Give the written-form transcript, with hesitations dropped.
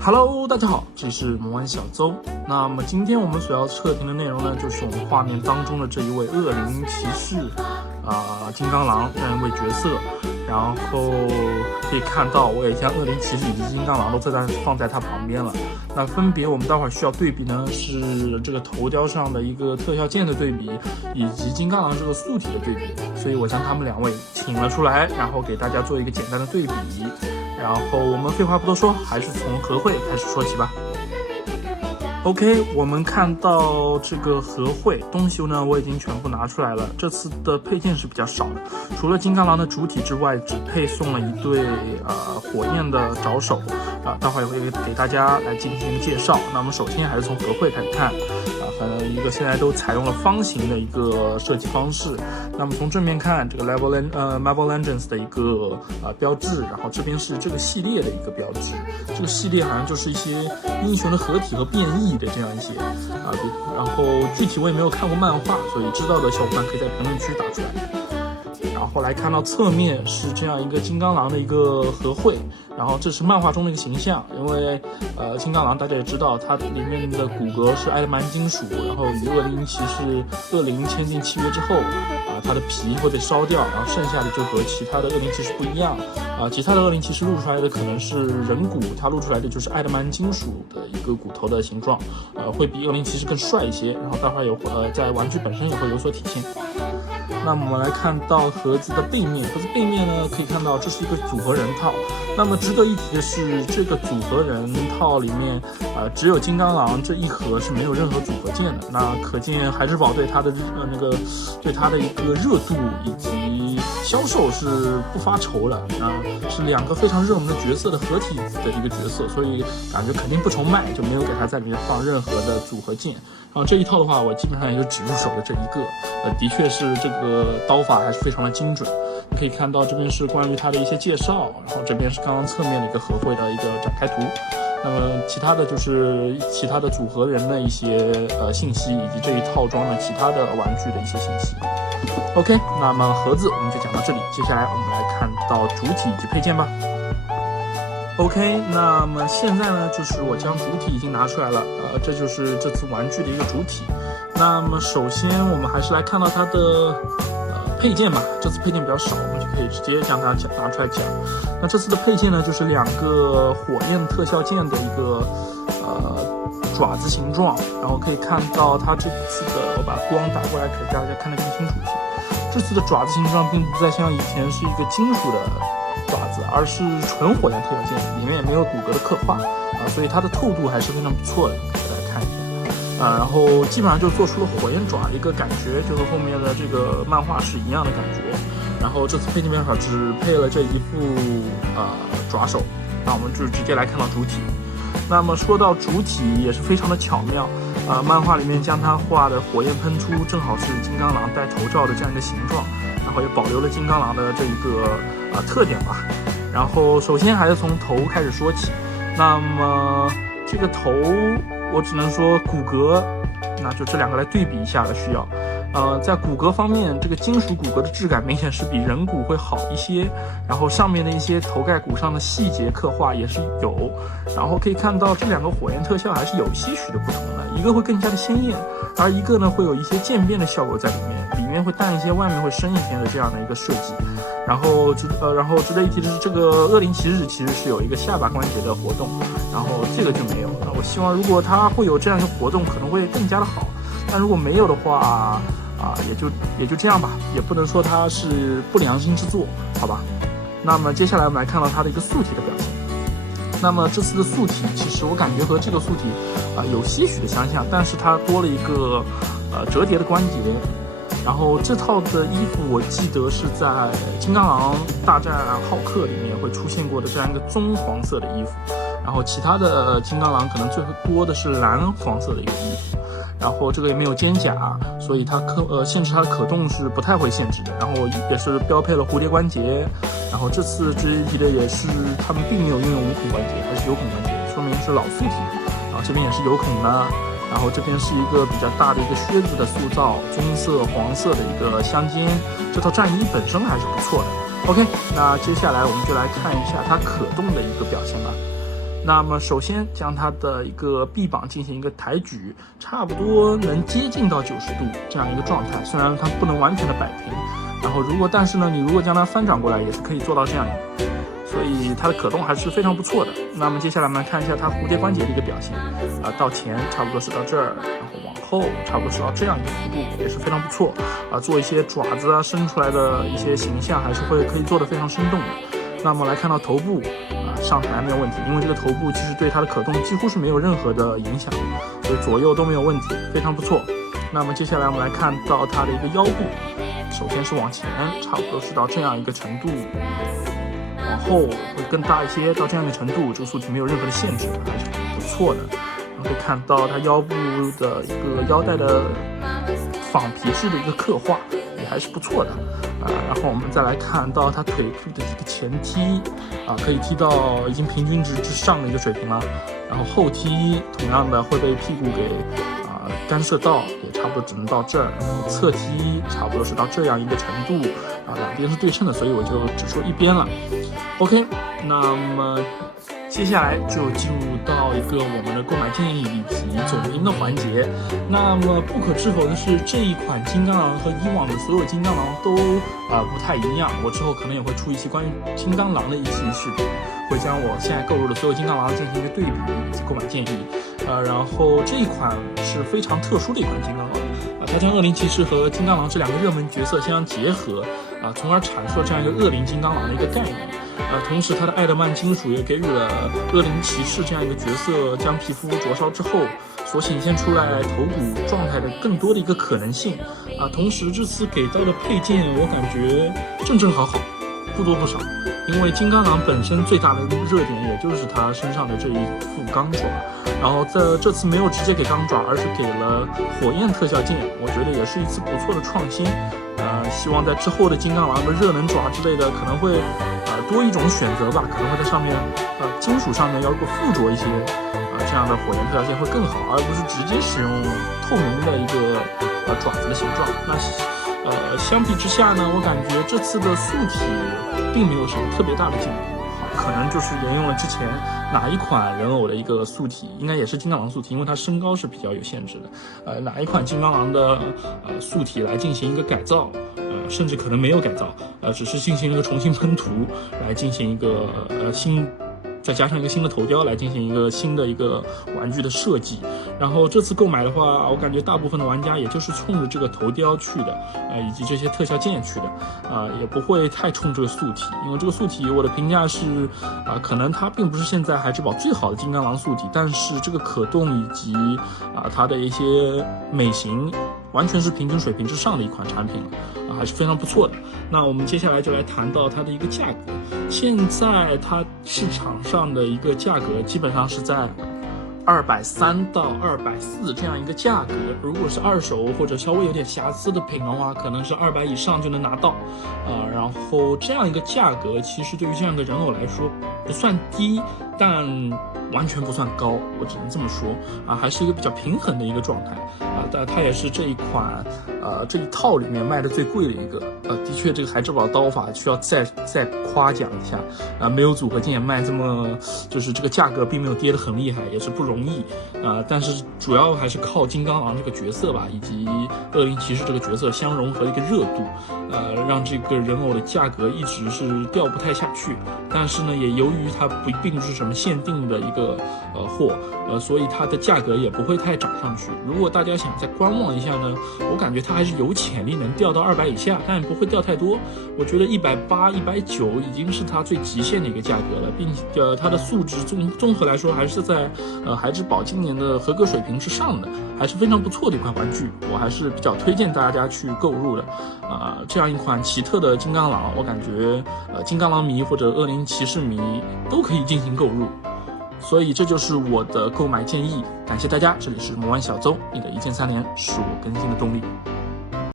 Hello， 大家好，这里是魔玩小邹。那么今天我们所要测评的内容呢，就是我们画面当中的这一位恶灵骑士，金刚狼这样一位角色。然后可以看到，我也将恶灵骑士以及金刚狼都放在它旁边了。那分别我们待会儿需要对比呢，是这个头雕上的一个特效键的对比，以及金刚狼这个素体的对比。所以我将他们两位请了出来，然后给大家做一个简单的对比。然后我们废话不多说，还是从和会开始说起吧。OK， 我们看到这个和会东西呢，我已经全部拿出来了。这次的配件是比较少的，除了金刚狼的主体之外，只配送了一对火焰的爪手待会儿也会给大家来进行介绍。那我们首先还是从和会开始看反正一个现在都采用了方形的一个设计方式。那么从正面看，这个 Marvel Legends 的一个标志，然后这边是这个系列的一个标志。这个系列好像就是一些英雄的合体和变异的这样一些然后具体我也没有看过漫画，所以知道的小伙伴可以在评论区打出来。然后来看到侧面是这样一个金刚狼的一个和会，然后这是漫画中的一个形象，因为金刚狼大家也知道，它里面的骨骼是爱德曼金属，然后与恶灵骑士恶灵签订契约之后它的皮会被烧掉，然后剩下的就和其他的恶灵骑士不一样其他的恶灵骑士露出来的可能是人骨，它露出来的就是爱德曼金属的一个骨头的形状会比恶灵骑士更帅一些，然后待会儿在玩具本身也会有所体现。那么我们来看到盒子的背面，盒子背面呢可以看到这是一个组合人套。那么值得一提的是，这个组合人套里面只有金刚狼这一盒是没有任何组合键的。那可见孩之宝对它的对它的一个热度以及销售是不发愁了是两个非常热门的角色的合体的一个角色，所以感觉肯定不愁卖，就没有给它在里面放任何的组合键。然后这一套的话，我基本上也就只入手了这一个，的确是这个刀法还是非常的精准。你可以看到这边是关于它的一些介绍，然后这边是刚刚侧面的一个和会的一个展开图。那么其他的就是其他的组合人的一些信息，以及这一套装的其他的玩具的一些信息。OK， 那么盒子我们就讲到这里，接下来我们来看到主体以及配件吧。OK， 那么现在呢，就是我将主体已经拿出来了，这就是这次玩具的一个主体。那么首先我们还是来看到它的配件吧，这次配件比较少，我们就可以直接将它拿出来讲。那这次的配件呢，就是两个火焰特效键的一个爪子形状，然后可以看到它这次的，我把光打过来给大家看得更清楚一些。这次的爪子形状并不再像以前是一个金属的爪子，而是纯火焰特效键，里面也没有骨骼的刻画所以它的透度还是非常不错的，给大家看一下然后基本上就做出了火焰爪的一个感觉，就和后面的这个漫画是一样的感觉。然后这次配件面上只配了这一副爪手，那我们就直接来看到主体。那么说到主体也是非常的巧妙漫画里面将它画的火焰喷出，正好是金刚狼戴头罩的这样一个形状，然后也保留了金刚狼的这一个特点吧。然后首先还是从头开始说起。那么这个头我只能说骨骼，那就这两个来对比一下的需要。在骨骼方面，这个金属骨骼的质感明显是比人骨会好一些，然后上面的一些头盖骨上的细节刻画也是有，然后可以看到这两个火焰特效还是有些许的不同的，一个会更加的鲜艳，而一个呢会有一些渐变的效果在里面，里面会淡一些，外面会深一些的这样的一个设计。然后值得一提的是，这个恶灵骑士其实是有一个下巴关节的活动，然后这个就没有。那我希望如果它会有这样一个活动，可能会更加的好。但如果没有的话也就这样吧，也不能说它是不良心之作，好吧。那么接下来我们来看到它的一个素体的表现。那么这次的素体其实我感觉和这个素体有些许的相像，但是它多了一个折叠的关节。然后这套的衣服我记得是在金刚狼大战浩克里面会出现过的这样一个棕黄色的衣服，然后其他的金刚狼可能最多的是蓝黄色的一个衣服。然后这个也没有肩甲，所以它限制它的可动是不太会限制的。然后也是标配了蝴蝶关节。然后这次值得一提的也是他们并没有运用无孔关节，还是有孔关节，说明是老素体。然后这边也是有孔的。然后这边是一个比较大的一个靴子的塑造，棕色、黄色的一个相间。这套战衣本身还是不错的。OK， 那接下来我们就来看一下它可动的一个表现吧。那么首先将它的一个臂膀进行一个抬举，差不多能接近到90度这样一个状态，虽然它不能完全的摆平。然后但是呢，你如果将它翻转过来，也是可以做到这样一个。所以它的可动还是非常不错的。那么接下来我们来看一下它蝴蝶关节的一个表现，到前差不多是到这儿，然后往后差不多是到这样一个幅度，也是非常不错做一些爪子伸出来的一些形象，还是可以做得非常生动的。那么来看到头部上抬没有问题，因为这个头部其实对它的可动几乎是没有任何的影响，所以左右都没有问题，非常不错。那么接下来我们来看到它的一个腰部，首先是往前，差不多是到这样一个程度。往后会更大一些，到这样一个程度，这个素体没有任何的限制，还是不错的。我们可以看到它腰部的一个腰带的仿皮质的一个刻画，也还是不错的然后我们再来看到它腿部的这个前踢可以踢到已经平均值之上的一个水平了。然后后踢同样的会被屁股给干涉到，也差不多只能到这儿。然后侧踢差不多是到这样一个程度两边是对称的，所以我就只说一边了。OK， 那么接下来就进入到一个我们的购买建议以及总评的环节。那么不可置否的是，这一款金刚狼和以往的所有金刚狼都不太一样。我之后可能也会出一期关于金刚狼的一期视频，会将我现在购入的所有金刚狼进行一个对比以及购买建议。然后这一款是非常特殊的一款金刚狼它将恶灵骑士和金刚狼这两个热门角色相结合从而阐述了这样一个恶灵金刚狼的一个概念。同时它的艾德曼金属也给予了恶灵骑士这样一个角色将皮肤灼烧之后所显现出来头骨状态的更多的一个可能性同时这次给到的配件我感觉正正好好，不多不少。因为金刚狼本身最大的热点也就是它身上的这一副钢爪，然后这次没有直接给钢爪，而是给了火焰特效剑，我觉得也是一次不错的创新。希望在之后的金刚狼的热能爪之类的可能会多一种选择吧，可能会在上面金属上面要附着一些这样的火焰特效剑会更好，而不是直接使用透明的一个爪子的形状。那相比之下呢，我感觉这次的素体并没有什么特别大的进步，可能就是沿用了之前哪一款人偶的一个素体，应该也是金刚狼素体，因为它身高是比较有限制的。哪一款金刚狼的素体来进行一个改造，甚至可能没有改造，只是进行一个重新喷涂，来进行一个再加上一个新的头雕来进行一个新的一个玩具的设计。然后这次购买的话，我感觉大部分的玩家也就是冲着这个头雕去的，以及这些特效剑去的，也不会太冲这个素体，因为这个素体我的评价是，可能它并不是现在孩之宝最好的金刚狼素体，但是这个可动以及它的一些美型，完全是平均水平之上的一款产品了，还是非常不错的。那我们接下来就来谈到它的一个价格，现在它市场上的一个价格基本上是在230到240这样一个价格，如果是二手或者稍微有点瑕疵的品的话，可能是200以上就能拿到，然后这样一个价格其实对于这样一个人偶来说不算低，但完全不算高，我只能这么说还是一个比较平衡的一个状态但它也是这一款这一套里面卖的最贵的一个的确这个孩之宝刀法需要再夸奖一下没有组合件卖这么就是这个价格并没有跌得很厉害，也是不容易但是主要还是靠金刚狼这个角色吧，以及恶灵骑士这个角色相融合的一个热度让这个人偶的价格一直是掉不太下去。但是呢，也由于它并不是什么限定的一个货所以它的价格也不会太涨上去。如果大家想再观望一下呢，我感觉它还是有潜力能掉到200以下，但也不会掉太多。我觉得180、190已经是它最极限的一个价格了，并且它的素质综合来说还是在孩之宝今年的合格水平之上的，还是非常不错的一款玩具，我还是比较推荐大家去购入的。这样一款奇特的金刚狼，我感觉金刚狼迷或者恶灵骑士迷都可以进行购入。所以这就是我的购买建议，感谢大家，这里是魔玩小邹，你的一键3连是我更新的动力。